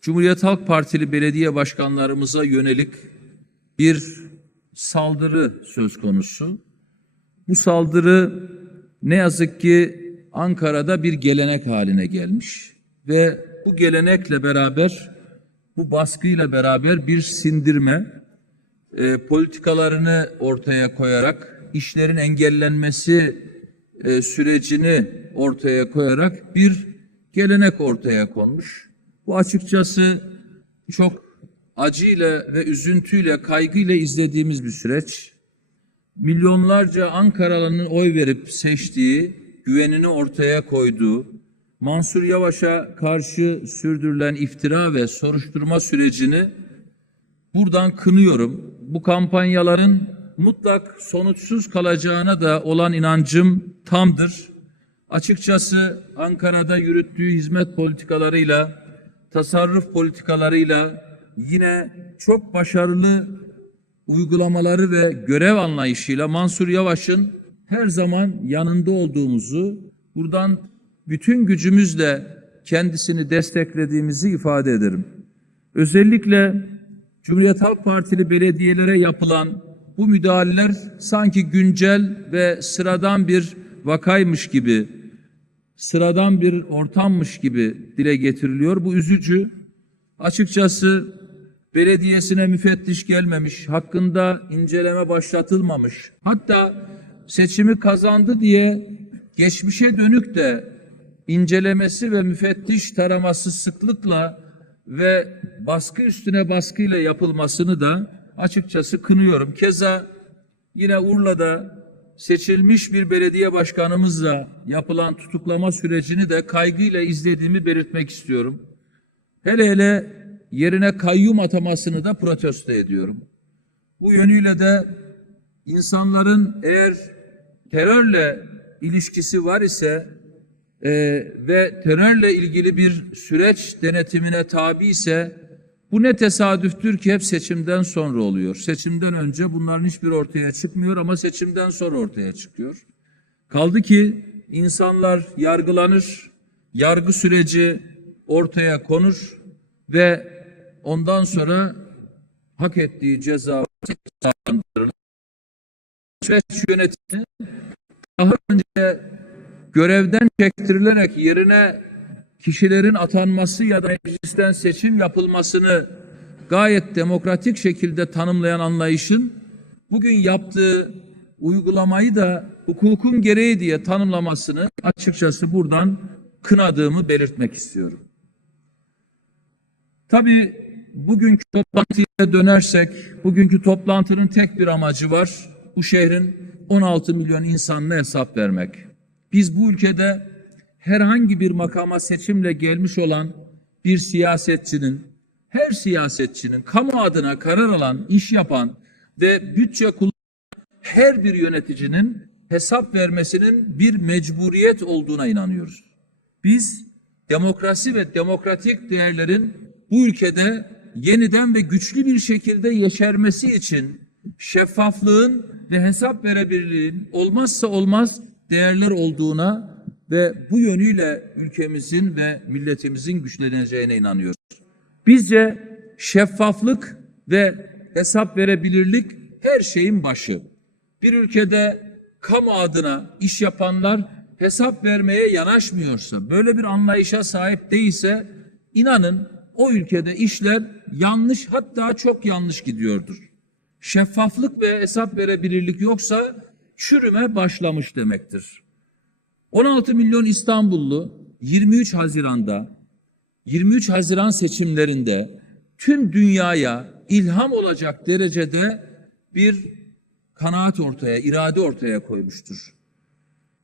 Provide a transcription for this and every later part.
Cumhuriyet Halk Partili belediye başkanlarımıza yönelik bir saldırı söz konusu. Bu saldırı ne yazık ki Ankara'da bir gelenek haline gelmiş ve bu gelenekle beraber bu baskıyla beraber bir sindirme e, politikalarını ortaya koyarak işlerin engellenmesi e, sürecini ortaya koyarak bir gelenek ortaya konmuş. Bu açıkçası çok acıyla ve üzüntüyle, kaygıyla izlediğimiz bir süreç. Milyonlarca Ankaralı'nın oy verip seçtiği, güvenini ortaya koyduğu, Mansur Yavaş'a karşı sürdürülen iftira ve soruşturma sürecini buradan kınıyorum. Bu kampanyaların mutlak sonuçsuz kalacağına da olan inancım tamdır. Açıkçası Ankara'da yürüttüğü hizmet politikalarıyla, tasarruf politikalarıyla yine çok başarılı uygulamaları ve görev anlayışıyla Mansur Yavaş'ın her zaman yanında olduğumuzu, buradan bütün gücümüzle kendisini desteklediğimizi ifade ederim. Özellikle Cumhuriyet Halk Partili belediyelere yapılan bu müdahaleler sanki güncel ve sıradan bir vakaymış gibi, sıradan bir ortammış gibi dile getiriliyor. Bu üzücü. Açıkçası belediyesine müfettiş gelmemiş, hakkında inceleme başlatılmamış. Hatta seçimi kazandı diye geçmişe dönük de incelemesi ve müfettiş taraması sıklıkla ve baskı üstüne baskıyla yapılmasını da açıkçası kınıyorum. Keza yine Urla'da seçilmiş bir belediye başkanımızla yapılan tutuklama sürecini de kaygıyla izlediğimi belirtmek istiyorum. Hele hele yerine kayyum atamasını da protesto ediyorum. Bu yönüyle de insanların eğer terörle ilişkisi var ise e, ve terörle ilgili bir süreç denetimine tabi ise bu ne tesadüftür ki hep seçimden sonra oluyor. Seçimden önce bunların hiçbir ortaya çıkmıyor ama seçimden sonra ortaya çıkıyor. Kaldı ki insanlar yargılanır, yargı süreci ortaya konur ve ondan sonra hak ettiği ceza. Süreç yönetimi daha önce görevden çektirilerek yerine kişilerin atanması ya da meclisten seçim yapılmasını gayet demokratik şekilde tanımlayan anlayışın bugün yaptığı uygulamayı da hukukun gereği diye tanımlamasını açıkçası buradan kınadığımı belirtmek istiyorum. Tabii bugünkü toplantıya dönersek, bugünkü toplantının tek bir amacı var. Bu şehrin 16 milyon insanına hesap vermek. Biz bu ülkede herhangi bir makama seçimle gelmiş olan bir siyasetçinin, her siyasetçinin kamu adına karar alan, iş yapan ve bütçe kullanan her bir yöneticinin hesap vermesinin bir mecburiyet olduğuna inanıyoruz. Biz demokrasi ve demokratik değerlerin bu ülkede yeniden ve güçlü bir şekilde yeşermesi için şeffaflığın ve hesap verebilirliğin olmazsa olmaz değerler olduğuna ve bu yönüyle ülkemizin ve milletimizin güçleneceğine inanıyoruz. Bizce şeffaflık ve hesap verebilirlik her şeyin başı. Bir ülkede kamu adına iş yapanlar hesap vermeye yanaşmıyorsa, böyle bir anlayışa sahip değilse inanın o ülkede işler yanlış hatta çok yanlış gidiyordur. Şeffaflık ve hesap verebilirlik yoksa çürüme başlamış demektir. 16 milyon İstanbullu 23 Haziran'da 23 Haziran seçimlerinde tüm dünyaya ilham olacak derecede bir kanaat ortaya, irade ortaya koymuştur.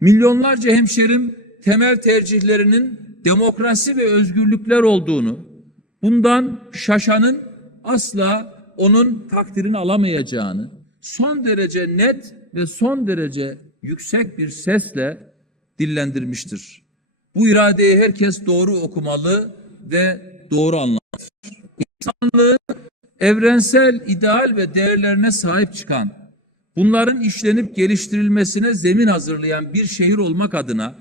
Milyonlarca hemşerim temel tercihlerinin demokrasi ve özgürlükler olduğunu, bundan şaşanın asla onun takdirini alamayacağını son derece net ve son derece yüksek bir sesle dillendirmiştir. Bu iradeyi herkes doğru okumalı ve doğru anlamalıdır. İnsanlığı evrensel ideal ve değerlerine sahip çıkan, bunların işlenip geliştirilmesine zemin hazırlayan bir şehir olmak adına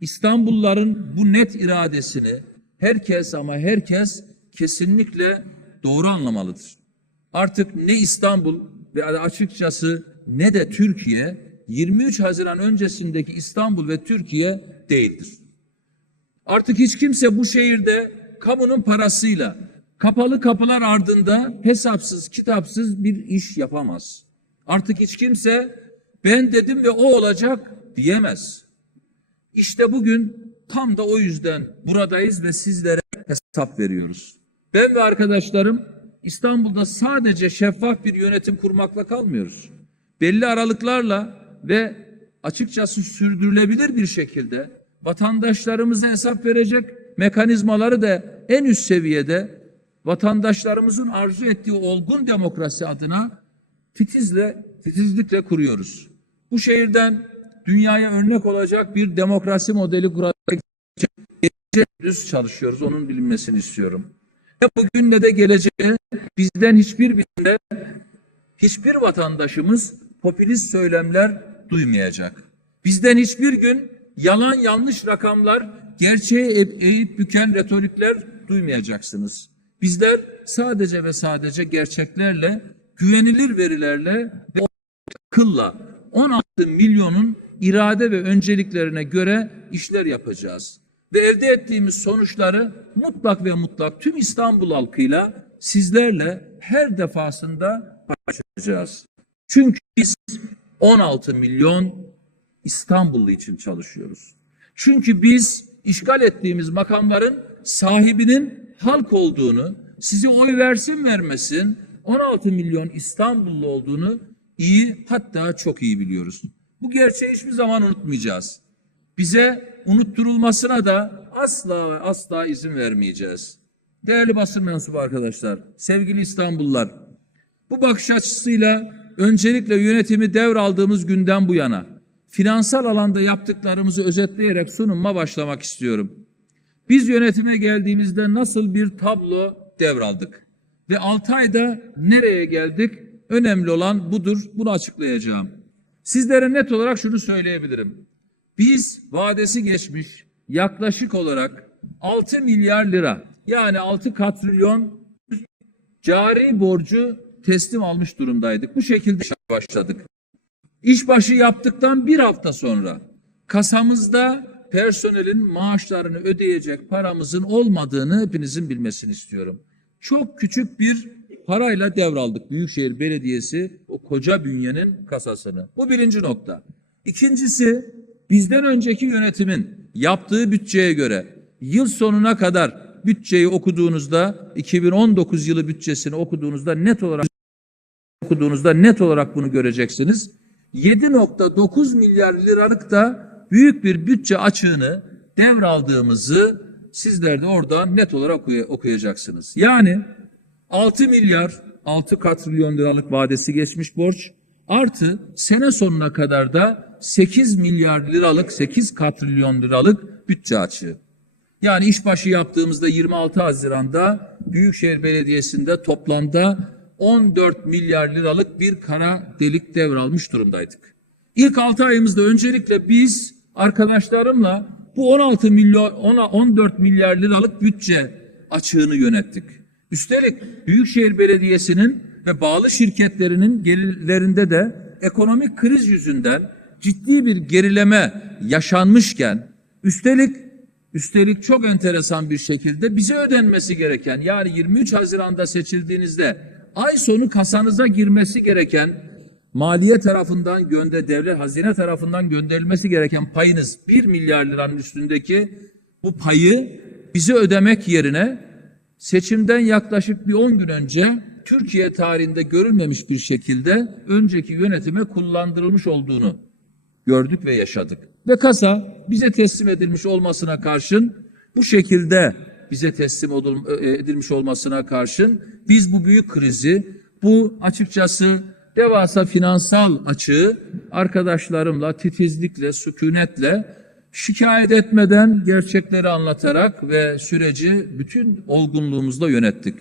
İstanbulluların bu net iradesini herkes ama herkes kesinlikle doğru anlamalıdır. Artık ne İstanbul ve açıkçası ne de Türkiye 23 Haziran öncesindeki İstanbul ve Türkiye değildir. Artık hiç kimse bu şehirde kamunun parasıyla kapalı kapılar ardında hesapsız kitapsız bir iş yapamaz. Artık hiç kimse ben dedim ve o olacak diyemez. İşte bugün tam da o yüzden buradayız ve sizlere hesap veriyoruz. Ben ve arkadaşlarım İstanbul'da sadece şeffaf bir yönetim kurmakla kalmıyoruz. Belli aralıklarla ve açıkçası sürdürülebilir bir şekilde vatandaşlarımıza hesap verecek mekanizmaları da en üst seviyede vatandaşlarımızın arzu ettiği olgun demokrasi adına titizle titizlikle kuruyoruz. Bu şehirden dünyaya örnek olacak bir demokrasi modeli kurarak düz çalışıyoruz. Onun bilinmesini istiyorum. Ne bugün ne de geleceğe bizden hiçbir biçimde hiçbir vatandaşımız popülist söylemler duymayacak. Bizden hiçbir gün yalan yanlış rakamlar, gerçeği eğip, eğip büken retorikler duymayacaksınız. Bizler sadece ve sadece gerçeklerle, güvenilir verilerle ve akılla 16 milyonun irade ve önceliklerine göre işler yapacağız. Ve elde ettiğimiz sonuçları mutlak ve mutlak tüm İstanbul halkıyla sizlerle her defasında paylaşacağız. Çünkü biz 16 milyon İstanbullu için çalışıyoruz. Çünkü biz işgal ettiğimiz makamların sahibinin halk olduğunu, sizi oy versin vermesin 16 milyon İstanbullu olduğunu iyi hatta çok iyi biliyoruz. Bu gerçeği hiçbir zaman unutmayacağız. Bize unutturulmasına da asla asla izin vermeyeceğiz. Değerli basın mensubu arkadaşlar, sevgili İstanbullular, bu bakış açısıyla öncelikle yönetimi devraldığımız günden bu yana finansal alanda yaptıklarımızı özetleyerek sunumuma başlamak istiyorum. Biz yönetime geldiğimizde nasıl bir tablo devraldık ve 6 ayda nereye geldik? Önemli olan budur. Bunu açıklayacağım. Sizlere net olarak şunu söyleyebilirim. Biz vadesi geçmiş yaklaşık olarak 6 milyar lira yani 6 katrilyon cari borcu teslim almış durumdaydık. Bu şekilde başladık. İşbaşı yaptıktan bir hafta sonra kasamızda personelin maaşlarını ödeyecek paramızın olmadığını hepinizin bilmesini istiyorum. Çok küçük bir parayla devraldık Büyükşehir Belediyesi o koca bünyenin kasasını. Bu birinci nokta. İkincisi bizden önceki yönetimin yaptığı bütçeye göre yıl sonuna kadar bütçeyi okuduğunuzda 2019 yılı bütçesini okuduğunuzda net olarak okuduğunuzda net olarak bunu göreceksiniz. 7.9 milyar liralık da büyük bir bütçe açığını devraldığımızı sizler de oradan net olarak okuy- okuyacaksınız. Yani 6 milyar 6 katrilyon liralık vadesi geçmiş borç artı sene sonuna kadar da 8 milyar liralık 8 katrilyon liralık bütçe açığı. Yani işbaşı yaptığımızda 26 Haziran'da Büyükşehir Belediyesi'nde toplamda 14 milyar liralık bir kara delik devralmış durumdaydık. İlk 6 ayımızda öncelikle biz arkadaşlarımla bu 16 milyon 14 milyar liralık bütçe açığını yönettik. Üstelik Büyükşehir Belediyesi'nin ve bağlı şirketlerinin gelirlerinde de ekonomik kriz yüzünden ciddi bir gerileme yaşanmışken üstelik Üstelik çok enteresan bir şekilde bize ödenmesi gereken yani 23 Haziran'da seçildiğinizde ay sonu kasanıza girmesi gereken maliye tarafından gönder devlet hazine tarafından gönderilmesi gereken payınız 1 milyar liranın üstündeki bu payı bize ödemek yerine seçimden yaklaşık bir 10 gün önce Türkiye tarihinde görülmemiş bir şekilde önceki yönetime kullandırılmış olduğunu gördük ve yaşadık. Ve kasa bize teslim edilmiş olmasına karşın bu şekilde bize teslim olul- e, edilmiş olmasına karşın biz bu büyük krizi, bu açıkçası devasa finansal açığı arkadaşlarımla titizlikle, sükunetle şikayet etmeden gerçekleri anlatarak ve süreci bütün olgunluğumuzla yönettik.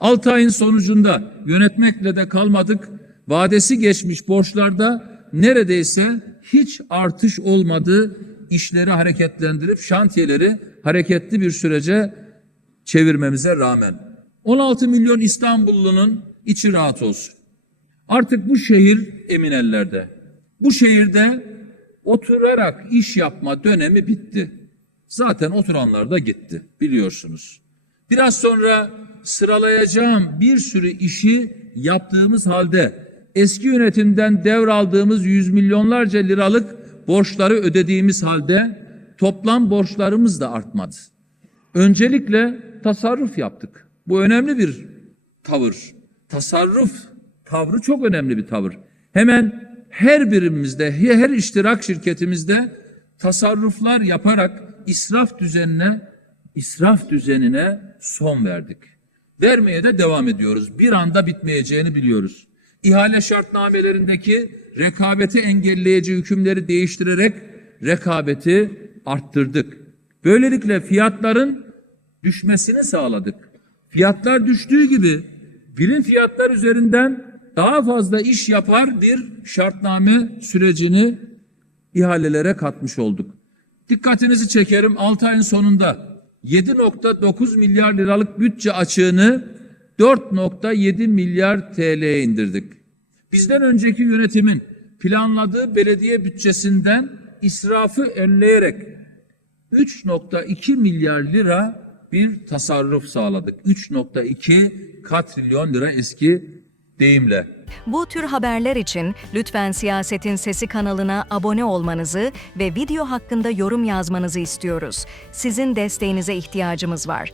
6 ayın sonucunda yönetmekle de kalmadık. Vadesi geçmiş borçlarda neredeyse hiç artış olmadı. İşleri hareketlendirip şantiyeleri hareketli bir sürece çevirmemize rağmen. 16 milyon İstanbullunun içi rahat olsun. Artık bu şehir emin ellerde. Bu şehirde oturarak iş yapma dönemi bitti. Zaten oturanlar da gitti biliyorsunuz. Biraz sonra sıralayacağım bir sürü işi yaptığımız halde eski yönetimden devraldığımız yüz milyonlarca liralık borçları ödediğimiz halde toplam borçlarımız da artmadı. Öncelikle tasarruf yaptık. Bu önemli bir tavır. Tasarruf tavrı çok önemli bir tavır. Hemen her birimizde, her iştirak şirketimizde tasarruflar yaparak israf düzenine, israf düzenine son verdik. Vermeye de devam ediyoruz. Bir anda bitmeyeceğini biliyoruz. İhale şartnamelerindeki rekabeti engelleyici hükümleri değiştirerek rekabeti arttırdık. Böylelikle fiyatların düşmesini sağladık. Fiyatlar düştüğü gibi birim fiyatlar üzerinden daha fazla iş yapar bir şartname sürecini ihalelere katmış olduk. Dikkatinizi çekerim 6 ayın sonunda 7.9 milyar liralık bütçe açığını 4.7 milyar TL'ye indirdik. Bizden önceki yönetimin planladığı belediye bütçesinden israfı önleyerek 3.2 milyar lira bir tasarruf sağladık. 3.2 katrilyon lira eski deyimle. Bu tür haberler için lütfen Siyasetin Sesi kanalına abone olmanızı ve video hakkında yorum yazmanızı istiyoruz. Sizin desteğinize ihtiyacımız var.